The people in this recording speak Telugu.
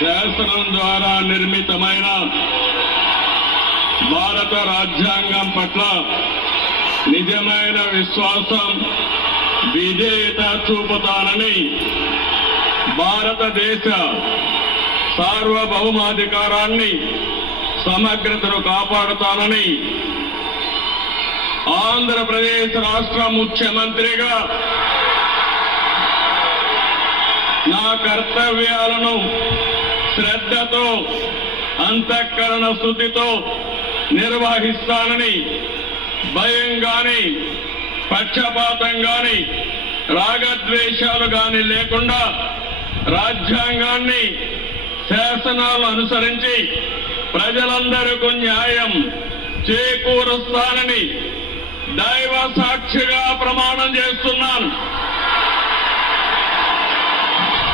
శాసనం ద్వారా నిర్మితమైన భారత రాజ్యాంగం పట్ల నిజమైన విశ్వాసం, విధేయత చూపుతానని, భారతదేశ సార్వభౌమాధికారాన్ని, సమగ్రతను కాపాడుతానని ఆంధ్రప్రదేశ్ రాష్ట్ర ముఖ్యమంత్రిగా నా కర్తవ్యాలను శ్రద్ధతో, అంతఃకరణ శుద్ధితో నిర్వహిస్తానని, భయం గాని, పక్షపాతం గాని, రాగద్వేషాలు గాని లేకుండా రాజ్యాంగాన్ని, శాసనాలను అనుసరించి ప్రజలందరికీ న్యాయం చేకూరుస్తానని దైవ సాక్షిగా ప్రమాణం చేస్తున్నాను.